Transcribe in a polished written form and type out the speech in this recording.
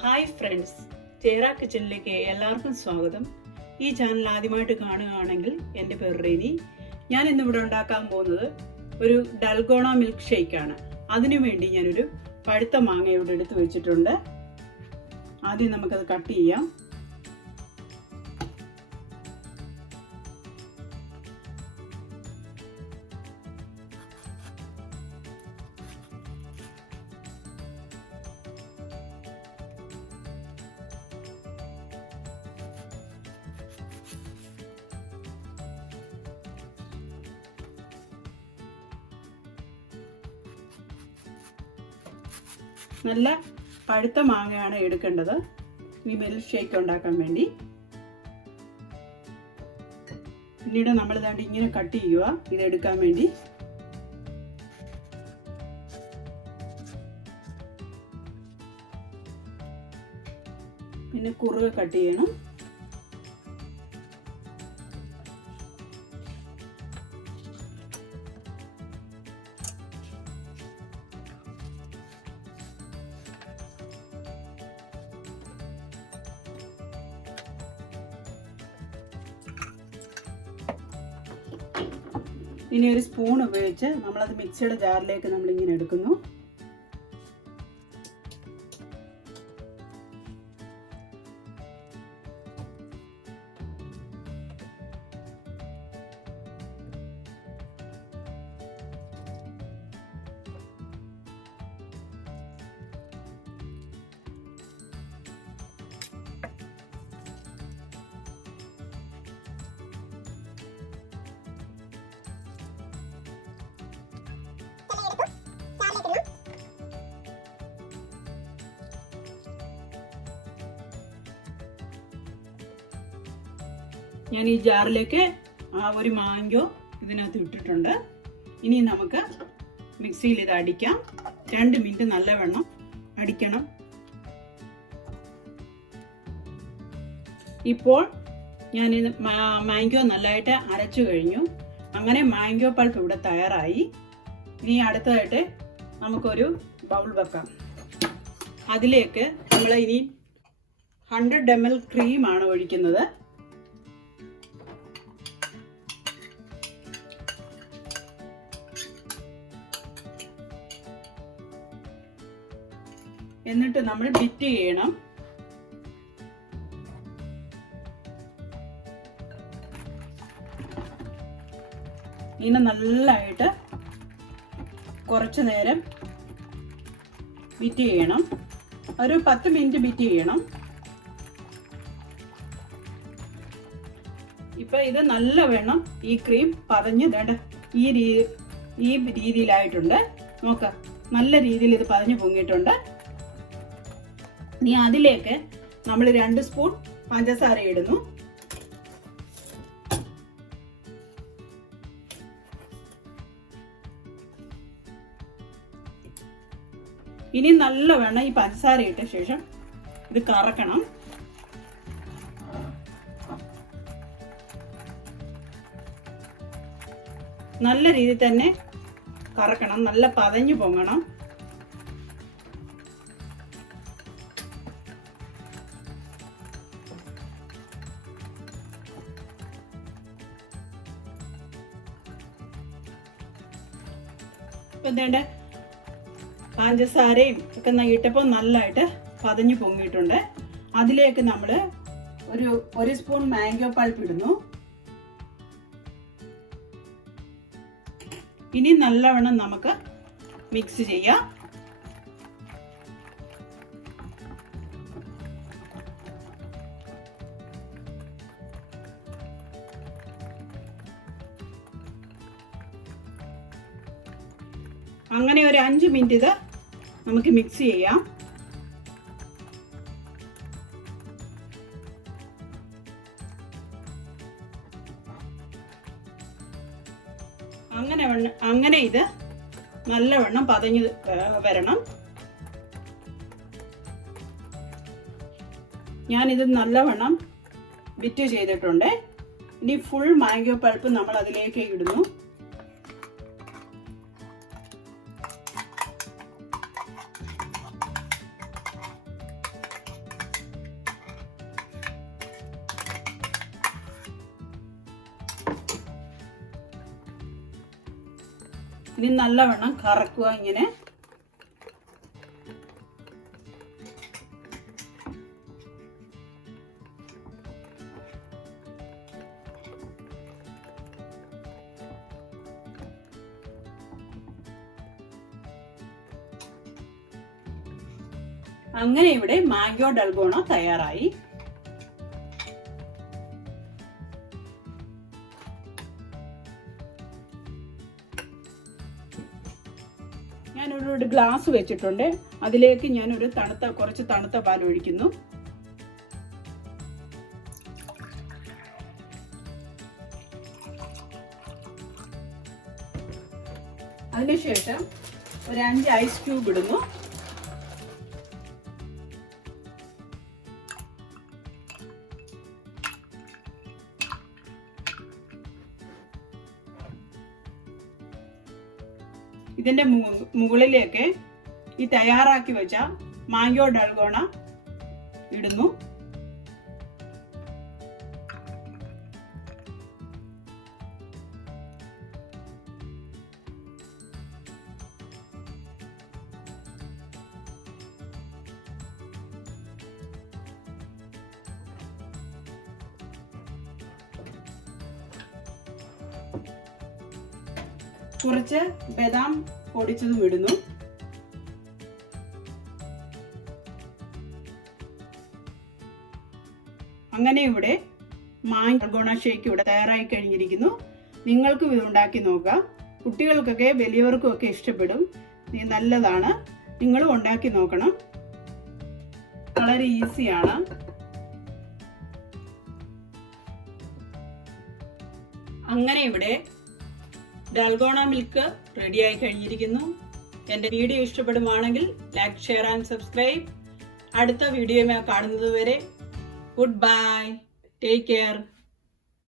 Hi friends, ചേര കിച്ചണിലേക്ക് എല്ലാവർക്കും സ്വാഗതം. ഈ ചാനൽ ആദ്യമായിട്ട് കാണുകയാണെങ്കിൽ എൻ്റെ പേര് റെനി. ഞാൻ ഇന്നിവിടെ ഉണ്ടാക്കാൻ പോകുന്നത് ഒരു ഡൽഗോണ മിൽക്ക് ഷേക്കാണ്. അതിനുവേണ്ടി ഞാനൊരു പഴുത്ത മാങ്ങ ഇവിടെ എടുത്ത് വെച്ചിട്ടുണ്ട്. ആദ്യം നമുക്കത് കട്ട് ചെയ്യാം. നല്ല പഴുത്ത മാങ്ങയാണ് എടുക്കേണ്ടത് ഈ മിൽക്ക് ഷേക്ക് ഉണ്ടാക്കാൻ വേണ്ടി. പിന്നീട് നമ്മൾ ഇതാണ്ട് ഇങ്ങനെ കട്ട് ചെയ്യുക ഇതെടുക്കാൻ വേണ്ടി. പിന്നെ കുറുകെ കട്ട് ചെയ്യണം. ഇനി ഒരു സ്പൂൺ ഉപയോഗിച്ച് നമ്മളത് മിക്സിയുടെ ജാറിലേക്ക് നമ്മളിങ്ങനെ എടുക്കുന്നു. ഞാൻ ഈ ജാറിലേക്ക് ഒരു മാങ്കോ ഇതിനകത്ത് ഇട്ടിട്ടുണ്ട്. ഇനി നമുക്ക് മിക്സിയിൽ ഇത് അടിക്കാം. 2 മിനിറ്റ് നല്ലവണ്ണം അടിക്കണം. ഇപ്പോൾ ഞാൻ മാങ്കോ നല്ലതായിട്ട് അരച്ചു കഴിഞ്ഞു. അങ്ങനെ മാങ്കോ പൾപ്പ് ഇവിടെ തയ്യാറായി. ഇനി അടുത്തതായിട്ട് നമുക്കൊരു ബൗൾ വെക്കാം. അതിലേക്ക് നമ്മൾ ഇനി 100 ml ക്രീമാണ് ഒഴിക്കുന്നത്. എന്നിട്ട് നമ്മൾ ബീറ്റ് ചെയ്യണം. ഇങ്ങനെ നല്ലതായിട്ട് കുറച്ചു നേരം ബീറ്റ് ചെയ്യണം. ഒരു 10 മിനിറ്റ് ബീറ്റ് ചെയ്യണം. ഇപ്പൊ ഇത് നല്ലവണ്ണം ഈ ക്രീം പതഞ്ഞ് ഈ രീതിയിലായിട്ടുണ്ട്. നോക്കാം, നല്ല രീതിയിൽ ഇത് പതഞ്ഞ് പൊങ്ങിയിട്ടുണ്ട്. ഇനി അതിലേക്ക് നമ്മൾ 2 സ്പൂൺ പഞ്ചസാര ഇടുന്നു. ഇനി നല്ലവണ്ണം ഈ പഞ്ചസാര ഇട്ട ശേഷം ഇത് കറക്കണം. നല്ല രീതിയിൽ തന്നെ കറക്കണം. നല്ല പതഞ്ഞു പൊങ്ങണം. ഇപ്പം വേണ്ട പഞ്ചസാരയും ഒക്കെ ഇട്ടപ്പോൾ നല്ലതായിട്ട് പതഞ്ഞു പൊങ്ങിയിട്ടുണ്ട്. അതിലേക്ക് നമ്മൾ ഒരു സ്പൂൺ മാംഗോ പൾപ്പ് ഇടുന്നു. ഇനി നല്ലവണ്ണം നമുക്ക് മിക്സ് ചെയ്യാം. അങ്ങനെ ഒരു 5 മിനിറ്റ് ഇത് നമുക്ക് മിക്സ് ചെയ്യാം. അങ്ങനെ ഇത് നല്ലവണ്ണം പതഞ്ഞ് വരണം. ഞാനിത് നല്ലവണ്ണം ബീറ്റ് ചെയ്തിട്ടുണ്ട്. ഇനി ഫുൾ മാംഗോ പൾപ്പ് നമ്മൾ അതിലേക്ക് ഇടുന്നു. ഇനി നല്ലവണ്ണം കറക്കുക ഇങ്ങനെ. അങ്ങനെ ഇവിടെ മാംഗോ ഡൽഗോണ തയ്യാറായി. ഞാനൊരു ഗ്ലാസ് വെച്ചിട്ടുണ്ട്. അതിലേക്ക് ഞാനൊരു കുറച്ച് തണുത്ത പാൽ ഒഴിക്കുന്നു. അതിനുശേഷം ഒരു 5 ഐസ് ക്യൂബ് ഇടുന്നു. ഇതിന്റെ മുകളിലേക്ക് ഈ തയ്യാറാക്കി വെച്ച മാംഗോ ഡൽഗോണ ഇടുന്നു. കുറച്ച് ബദാം പൊടിച്ചതും ഇടുന്നു. അങ്ങനെ ഇവിടെ മാംഗോ ഡൽഗോണ ഷേക്ക് ഇവിടെ തയ്യാറായി കഴിഞ്ഞിരിക്കുന്നു. നിങ്ങൾക്കും ഇത് ഉണ്ടാക്കി നോക്കാം. കുട്ടികൾക്കൊക്കെ വലിയവർക്കും ഒക്കെ ഇഷ്ടപ്പെടും. നല്ലതാണ്. നിങ്ങളും ഉണ്ടാക്കി നോക്കണം. വളരെ ഈസിയാണ്. അങ്ങനെ ഇവിടെ ഡൽഗോണ മിൽക്ക് റെഡിയായി കഴിഞ്ഞിരിക്കുന്നു. എൻ്റെ വീഡിയോ ഇഷ്ടപ്പെടുവാണെങ്കിൽ ലൈക്ക്, ഷെയർ ആൻഡ് സബ്സ്ക്രൈബ്. അടുത്ത വീഡിയോയുമായി കാണുന്നത് വരെ ഗുഡ് ബൈ. Take care.